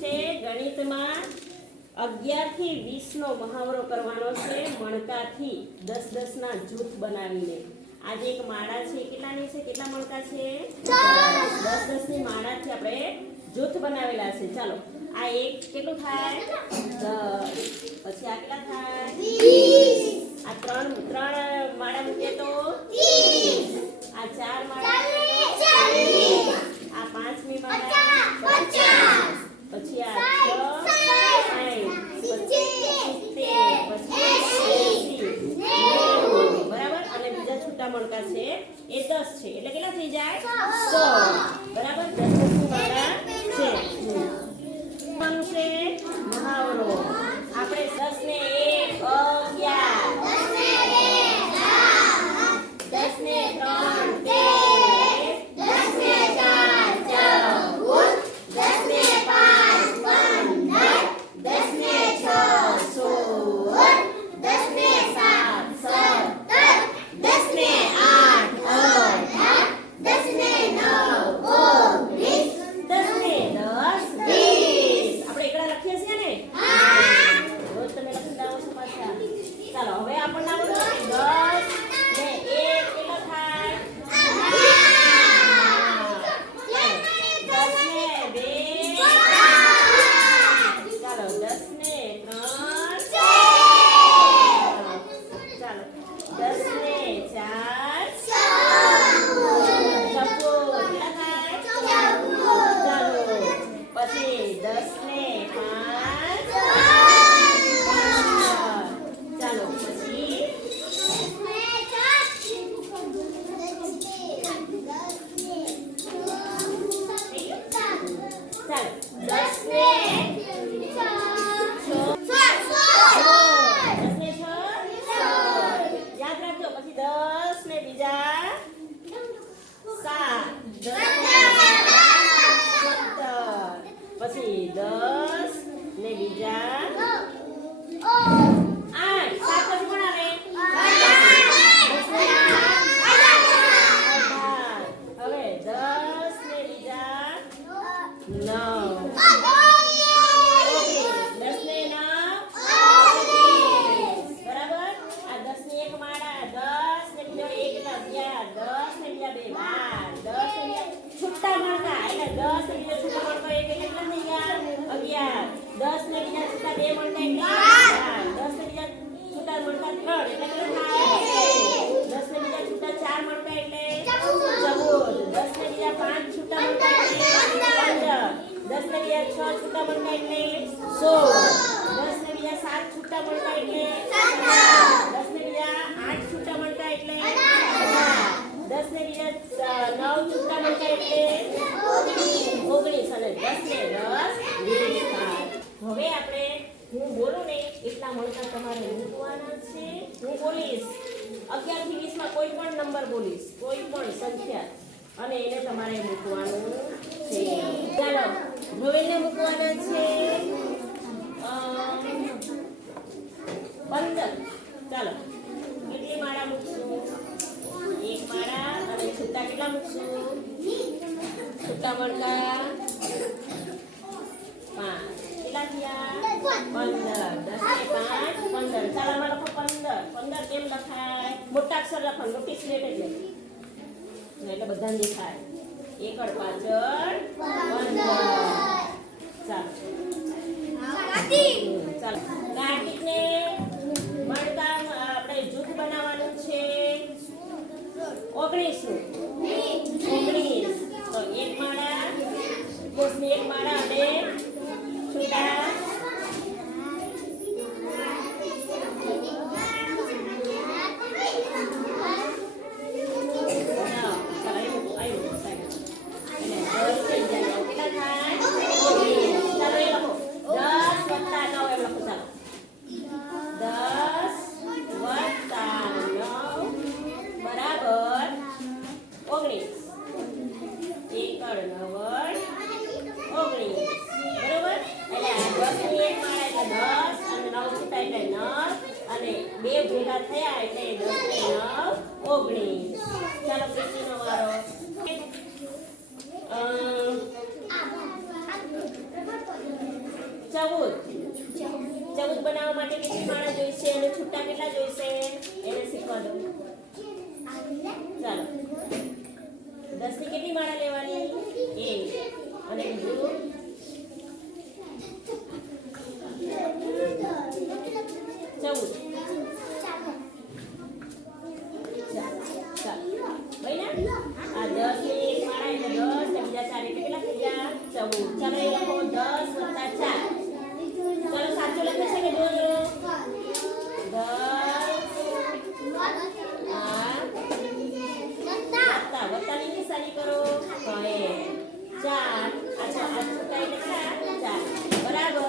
છે ગણિતમાં 11 થી 20 નો મહાવરો કરવાનો છે મણકાથી 10 10 ના જૂથ બનાવીને. આજે એક માળા છે, કેટલાની છે, કેટલા મણકા છે? 10 10 ની માળાથી આપણે જૂથ બનાવેલા છે. ચાલો આ એક કેટલું થાય? 10. પછી આ કેટલા થાય? 20. આ ત્રણ માળા મૂકીએ તો 30. આ 4 માળા મૂકીએ તો 40. આ 5મી માળા 50. પછી આ 6 બરાબર. અને બીજા છૂટા મણકા છે એ 10 છે એટલે કેટલા થઈ જાય? 100. બરાબર. 10 ની માળા છે. મહાવરો આપણે 10 ને 1 11, 10 ને 3 ચાલો હવે આપણને 10 ને 1 કેટલો થાય? 10 ને 2 ચાલો 10 ને 3 ચાલો 10 ને 4 ચપ્પુ કેટલા થાય? ચાલો પછી 10 ને 5 ચાલો પછી 10 ને બીજા 7 પછી 10 ને બીજા 8 7 પછી કોણ આવે? હવે 10 ને બીજા 9 10 ને 9 બરાબર. આ 10 ની એક માળા 10 ને બીજો 1 10 ને બીજા 2 12 10 ને બીજા છૂટા મણકા એટલે 10 ને બીજા છૂટા મણકા એક કેટલા થઈ ગયા? 11. 10 ને બીજા છૂટા 2 મણકા એટલે 10 ને બીજા છૂટા મણકા 3 એટલે કેટલા થાય? 10 ને બીજા છૂટા 4 મણકા એટલે 14. 10 ને બીજા 5 છૂટા મણકા એટલે 15. 10 ને બીજા 6 છૂટા મણકા એટલે 16. 10 ને બીજા 7 છૂટા મણકા એટલે 10 ને બીજા 8 છૂટા મણકા એટલે 10 ને બીજા 9 છૂટા મણકા એટલે 19 અને 10 ને 10 20 થાય. હવે આપણે હું બોલું ને એટલા મણકા તમારે મૂકવાના છે. હું બોલીશ 11 થી 20 માં કોઈ પણ નંબર બોલીશ, કોઈ પણ સંખ્યા, અને એને તમારે મૂકવાનું છે. ચાલો ધ્રુવીને મૂકવાના છે 15. ચાલો કેટલી માળા મૂકશું? એક માળા. અને છૂટા કેટલા મૂકશું? છૂટા મણકા 5 કેટલા થયા? 15. 10 ને 5 15. ચાલો આમાં લખો 15. 15 કેમ લખાય? મોટા અક્ષર લખો, મોટી સ્લેટ એટલે બધાને દેખાય. એકડ પાછળ 15. ચાલો ચાલો કાર્તિકને મણકા આપણે જૂથ બનાવવાનું છે 19 નું. તો એક માળા 10 ની એક માળા અને છૂટા એકડ 9 19 બરોબર. એટલે 14 બનાવવા માટે કેટલી માળા જોઈશે અને છૂટા કેટલા જોઈશે એને શીખવા દો. ચાલો 10 ની કેટલી માળા લેવાની? 1 અને બીજું 14. આ 10 ની એક માળા એટલે 10 ને બીજા 4 એટલે કેટલા થઈ ગયા? 14. ચાલો એ લખો 10 + 4. ચાલો સાચું લખે છે કે જોજો? 10 વત્તાની નિશાની કરો. 4 અચ્છા આ છૂટા એટલે કેટલા? 4 બરાબર.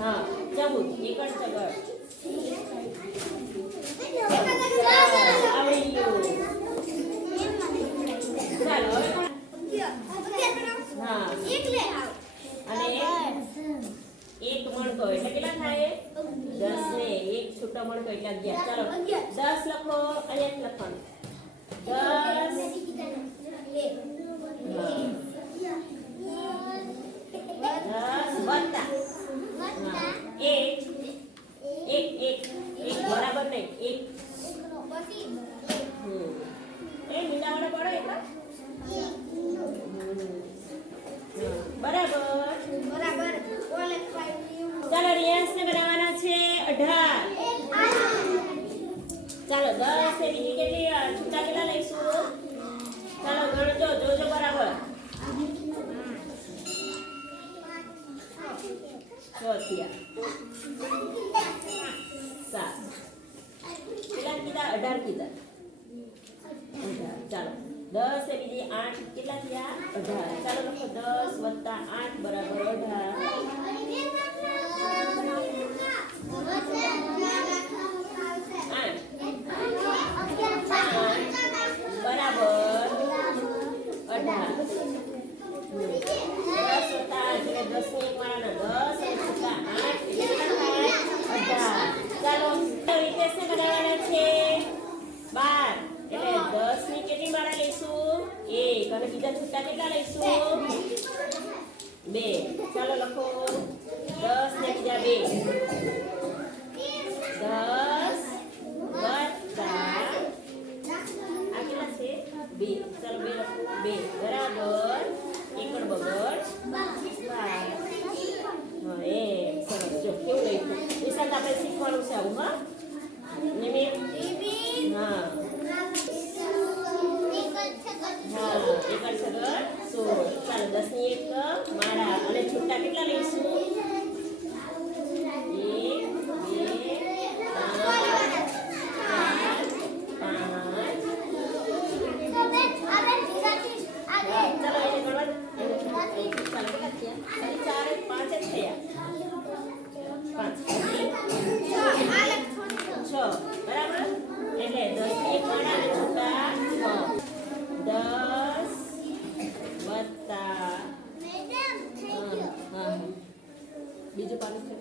હા 14 એકડ ચગડ આવડી ગયું. ચાલો હવે હા અને 1 મણકો એટલે કેટલા થાય? 10 ને 1 છૂટો મણકો એટલે 11. ચાલો 10 લખો અહીંયા લખવાનું 10 બરાબર નહીં 1 એ મીંડાવાળા પડો એટલા બરાબર. ચાલો રિયાંશને બનાવવાના છે 18. ચાલો 10 એ બીજી કેટલી છૂટા કેટલા લઈશું? ચાલો ગણજો જોજો બરાબર. 6 થયા 7 કેટલા કીધા? 18 કીધા. ચાલો 10 એ બીજી 8 કેટલા થયા? 18. ચાલો લખો 10 + 8 બરાબર 18 ની કેટલી માળા લઈશું? 1 અને બીજા છૂટા કેટલા લઈશું? 2. ચાલો લખો 10 ને બીજા 2 10 વત્તા આ કેટલા છે? 2. ચાલો 2 લખો 2 બરાબર એકડ બગડ 12. હા સરસ. જો કેવું લખ્યું નિશાંત આપણે શીખવાનું છે આવું. હા નિમિત હા એકડ છગડ 16. ચાલો 10 ની 1 માળા અને છૂટા કેટલા લઈશું? 1 2 બરાબર. એટલે 10 ની 1 માળા અને છૂટા 6. 10 વત્તા બીજું પાનું છે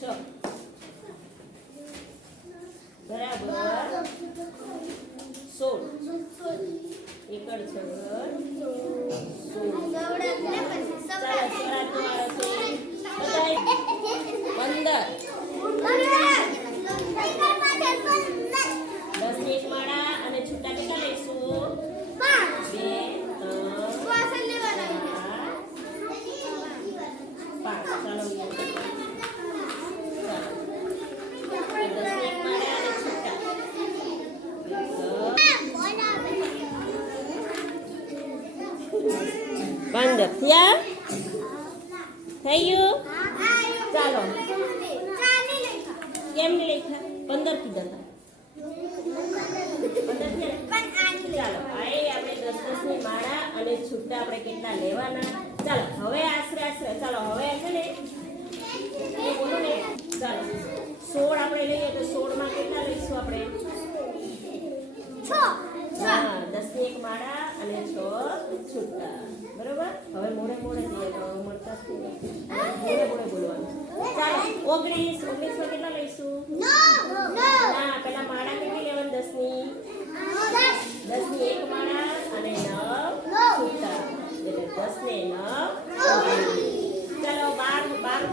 6 બરાબર 16. એકડ છગડ 10 ની 1 માળા અને છૂટા કેટલા લઈશું? 2 3 5. ચાલો 10 ની 1 માળા અને છૂટા 15 થયા? થઈ ગયું? ચાલો કેમ નહીં લખ્યા? 15 કીધા હતા. 15 થયા? ચાલો આપણે 10 ની માળા અને છૂટા આપણે કેટલા લેવાના? ચાલો હવે આશરે ચાલો હવે છે ને બોલો ને. ચાલો 16 આપણે લઈએ તો 16 માં કેટલા લઈશું આપણે? 6. હા 10 ની 1 માળા અને 6 છૂટા બરોબર. હવે મોડે મોડે મળતા મોડે બોલવાનું. ચાલો 19 માં કેટલા લઈશું? ના પેલા માળા કેટલી લેવાની? 10 ની 1 માળા અને 9 છૂટા એટલે 10 ને 9 ચલો 12